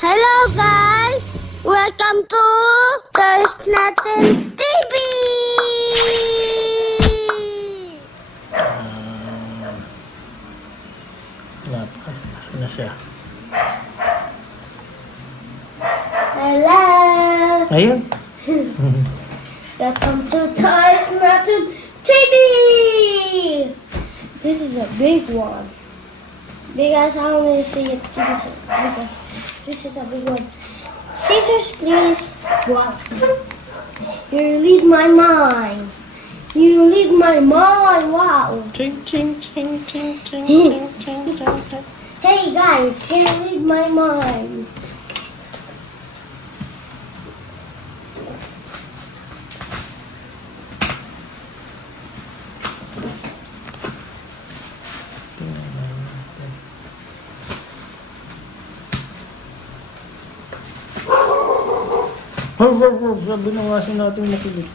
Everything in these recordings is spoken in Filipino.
Hello guys! Welcome to There's Nothing TV! Wala pa. Nasaan na siya? Hello! Ayun. Welcome to There's Nothing TV! This is a big one. Because how many see it? Because this is a big one. Scissors, please. Wow. You read my mind. You read my mind. Wow. Ching, ching, ching, ching, ching, ching, ching, ching, ching. Hey guys, you read my mind. Sabi na nga natin makilig.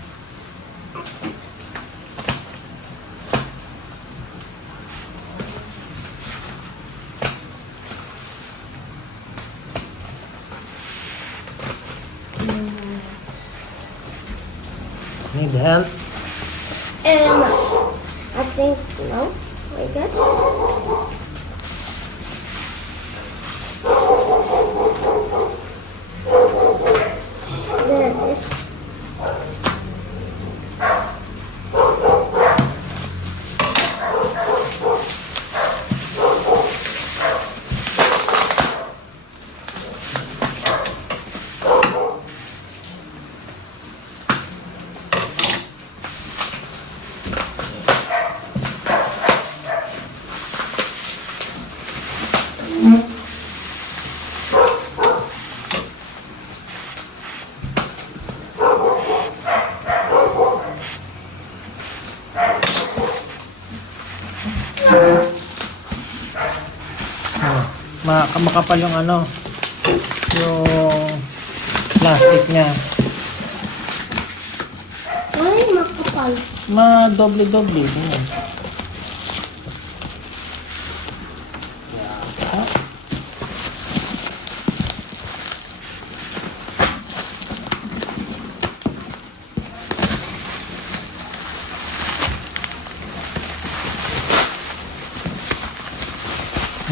Need help? I think no, I guess. There it is. Makapal yung ano, yung plastic niya. Ay, makapal. Ma-doble-doble.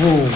Oh.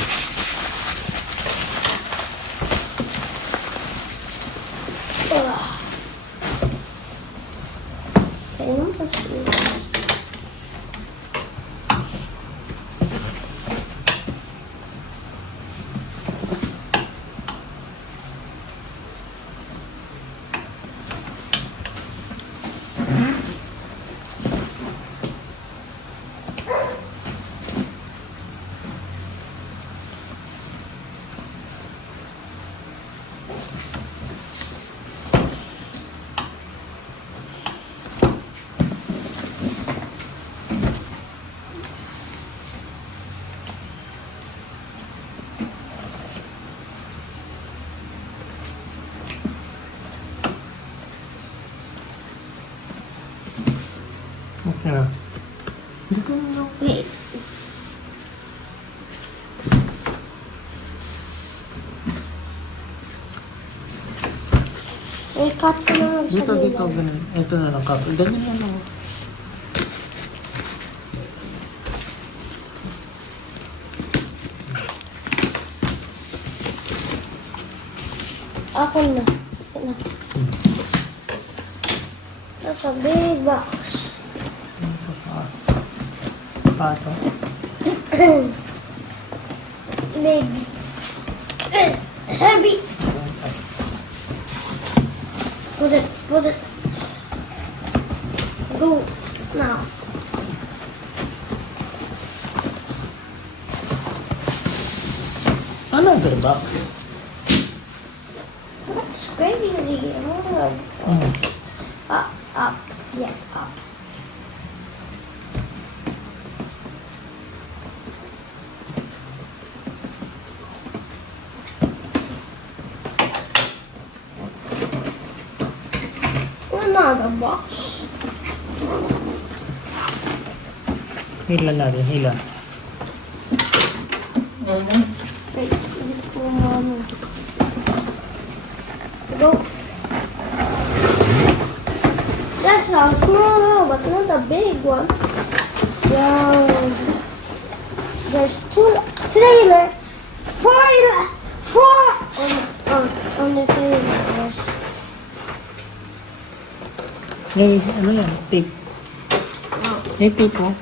Okay na. Dito na. Wait. Cut ko naman Dito, ganun. Ito na lang, cut. Ganyan na lang. Ako na. That's a big box. Pato. Big. Heavy. Put it. Go now. Another box. That's crazy. Up. Yeah, up. Another box. Hila natin, hila. Wait, ito po mami. Go. That's a small, but not a big one. Yeah. There's three, four on the trailer. May ano yan? Tape. May tape mo?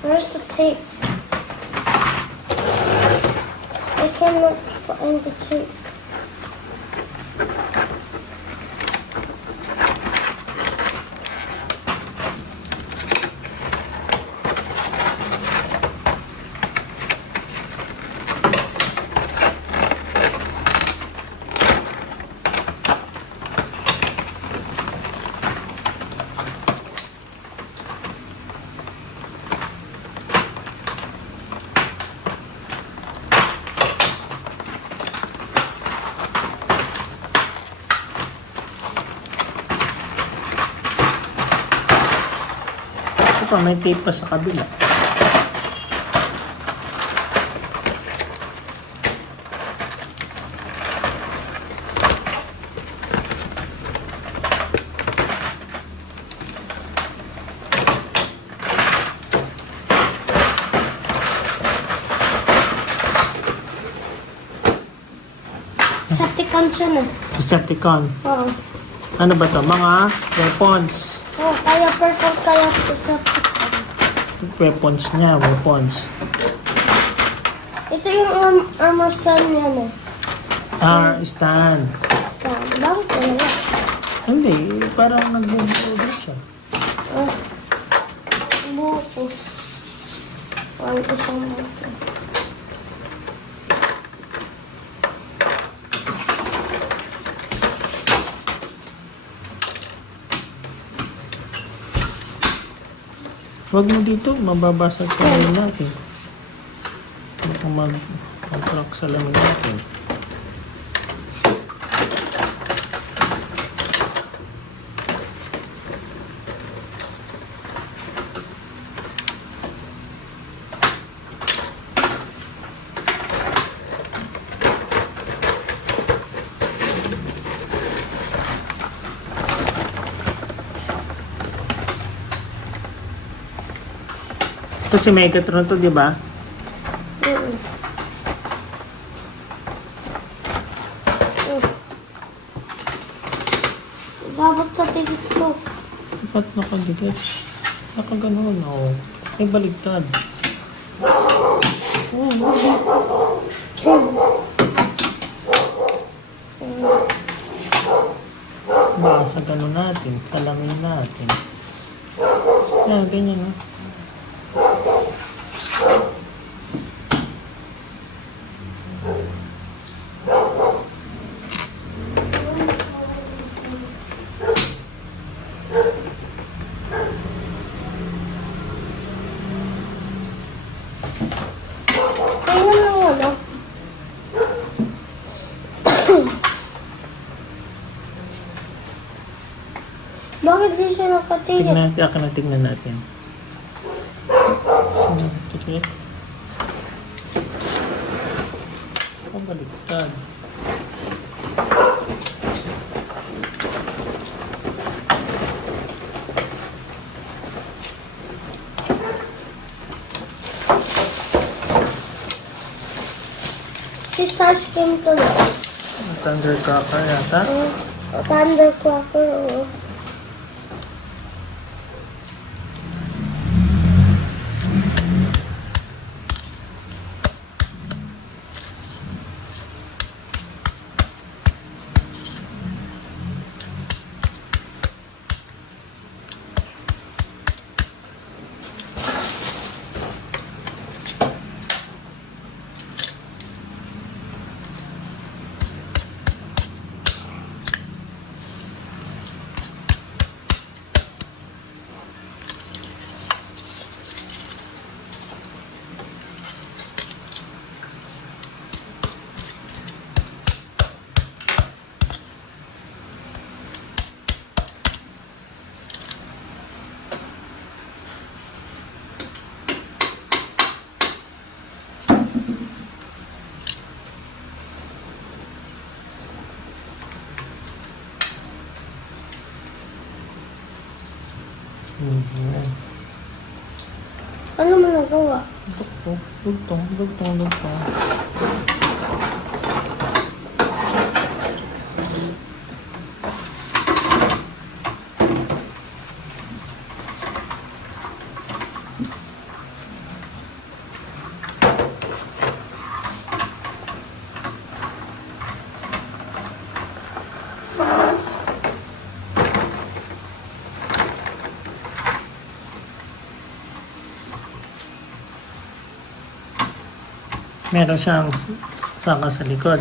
Where's the tape? I cannot find the tape. Ito pa, may tape pa sa kabila. Decepticon siya na. Decepticon. Oo. Ano ba to? Mga weapons. Oh, kaya purple kaya Decepticon. Weapons niya, weapons. Ito yung armor stand niya na. Stand. Stand. Bakit kaya? Hindi, parang nagbubuo siya. Buko. Ang isang buko. Huwag mo dito, mababasag sa lamin natin. Huwag mo mag-crack sa lamin natin. Ito si Megatron to, di ba? Dapat sa tigit ko. Dapat nakadikit. Nakaganon, oo. Ay, baligtad. Basa ganun natin. Salamin natin. Yan, ganyan, no? Bakit di siya nakatigil? Tignan natin. Tignan. Ang baliktad. Si Starscream to na. Thundercracker yata. Thundercracker, oo. Ayan. Ano mo nagawa? Lugtong. Meron siyang saka sa likod.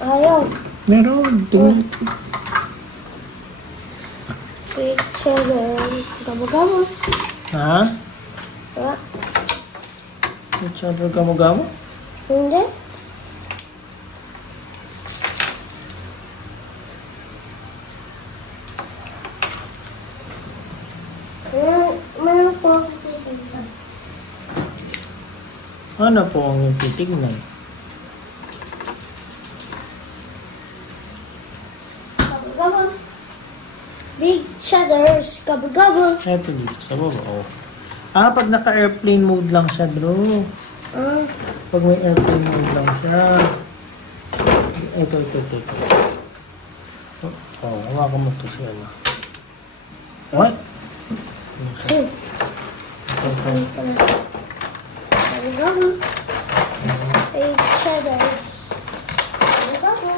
Ayaw. Meron. Picture. Gamo-gamo. Ha? Wala. Picture gamo-gamo? Hindi. Meron po ako titignan. Ano po ang yung titignan? Gabo-gabo. Big shutters. Gabo-gabo. Ito dito sa baba. Oh. Pag naka-airplane mode lang siya, bro. Pag may airplane mode lang siya. Ito. Hawakan mo ito siya. What? Ano siya? Ito. Gabo-gabo. Big shutters. Gabo-gabo.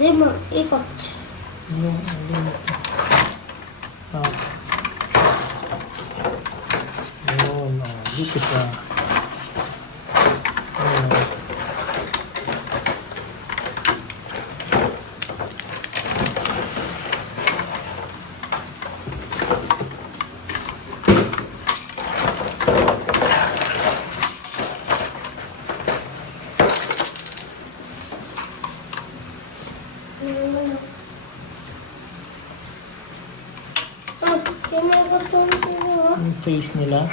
Lima, ikot. Ayun. Dito siya. Yung face nila.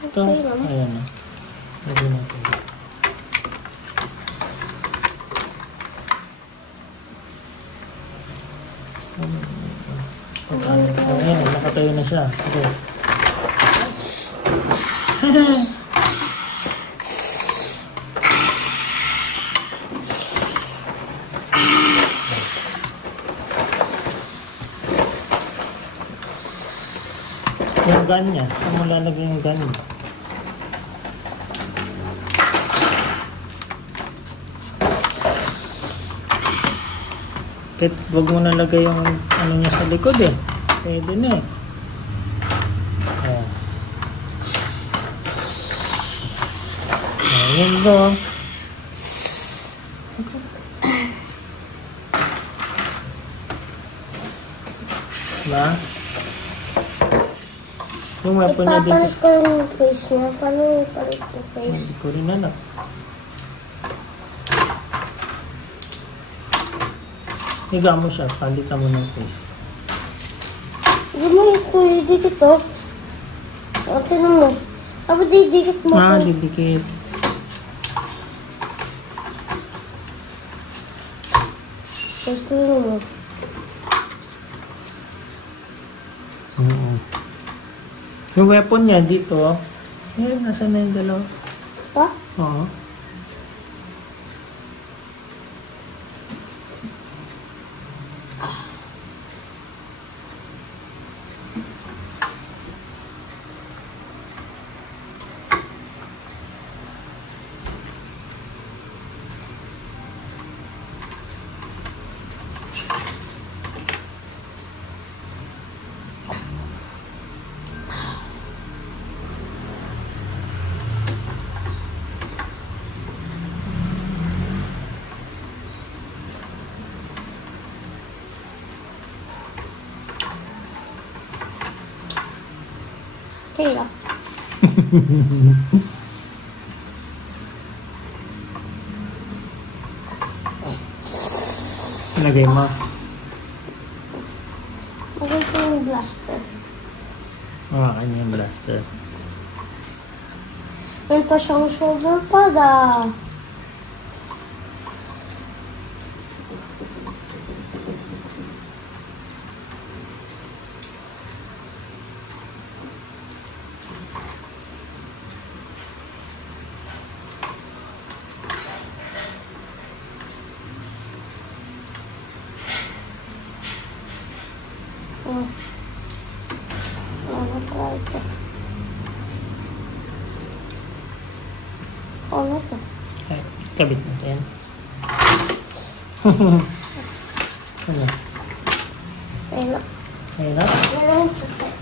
Ito. Ayan na. Lagyan natin. Ayan, nakatayo na siya. Okay. Yung gun niya, saan mo lalagay yung gun niya? Kahit wag mo nalagay yung ano niya sa likod eh. Pwede na eh. Ayan. Ayan do. Diba? Yung weapon niya dito. Ipapalit ko yung face niya. Paano yung palit yung face? Hindi ko rin alam. Higa mo siya, palitan mo ng face. Hindi mo ito, didikit to. O, tinan mo. Tapos didikit mo to. Didikit. Tapos tinan mo. Yung weapon niya dito. Nasa na yung dalawa? Ha? Oo. Okay lang. Lagay mo. Maganda yung blaster. Kanya yung blaster. Meron pa siyang shoulder pad ah. Ano pala ito? Ano to? Ay, kabit natin. Ano? Ayun. Ayun na? Meron sa check.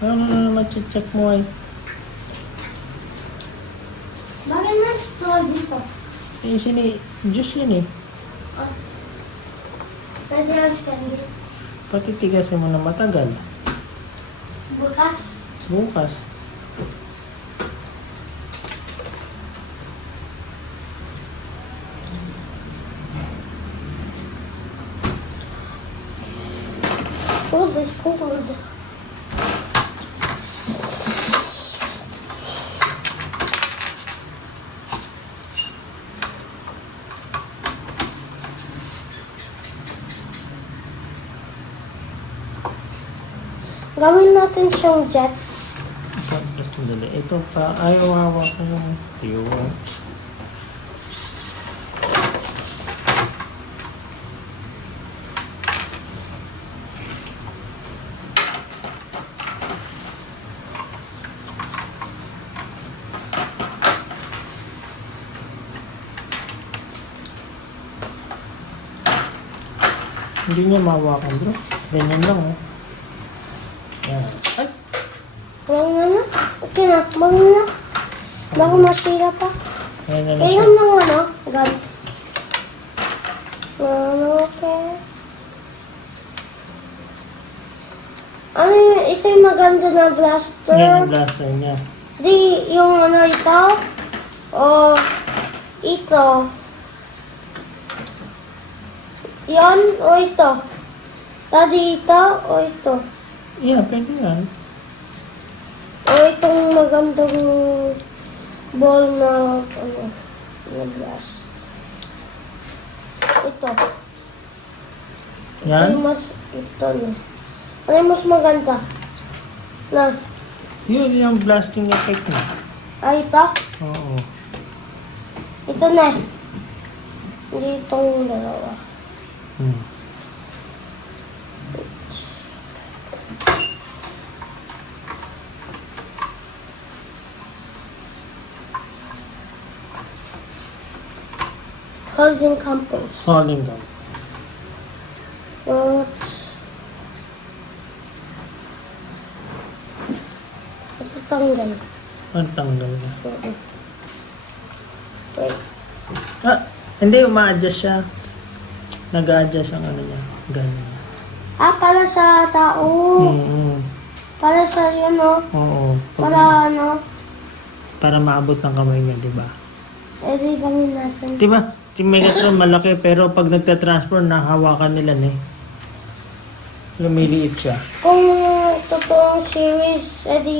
Ano na naman check mo ay? Bakit na straw dito? Eh, juice yun eh. Pwede mas candy. Patitigasin mo na matagal. Bukas. Bukas. Cold is cold. Gawin natin siyang jet. Ito pa, ayaw hawak ko yung tiyo. Hindi niya mahawakan bro. Ganyan lang oh. Yan. Ay! Huwag na. Okay na. Huwag na. Baka masira pa. Ayan na lang siya. Kailan ng ano? Gan. Okay. Ano yun? Ito yung maganda na blaster. Yan ang blaster niya. Di yung ano ito? O ito? Yan o ito? Daddy ito o ito? Yeah, pwede yan. O itong magandang ball na ano, na glass. Ito. Ito Yan? yung mas, ito na. Ano yung mas maganda? Na, Yun yung blasting effect niya. ay ito? Oo. Ito na. Hindi itong dalawa. Holding compass. Holding down. But, ito tanggal. Ang tanggal na. Wait. Ah, hindi, uma-adjust siya. Nag-a-adjust ang ano niya. Ganyan. Ah, para sa tao. Para sa yun, no? Oo. Para ano? Para maabot ng kamay niya, di ba? Eh, di gawin natin. Di ba? Si Megatron malaki pero pag nagtatransfer, nahawakan nila na eh. Lumiliit siya. Kung totoong series, eh di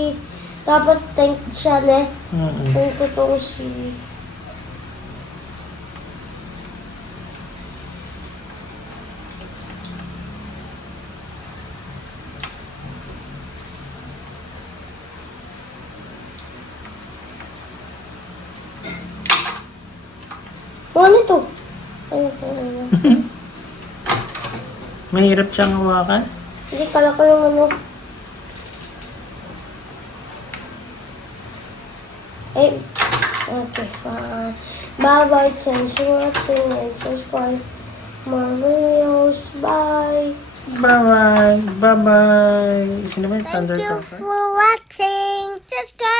dapat tank siya, ne? Kung totoong series. Ano ito? Mahirap siyang hawakan. Hindi kala ko yung ano. Eh, okay, fine. Bye-bye, thanks for watching and subscribe more videos. Bye! Bye-bye! Bye-bye! Sino ba yung Thank you Thundercracker? for watching. Subscribe.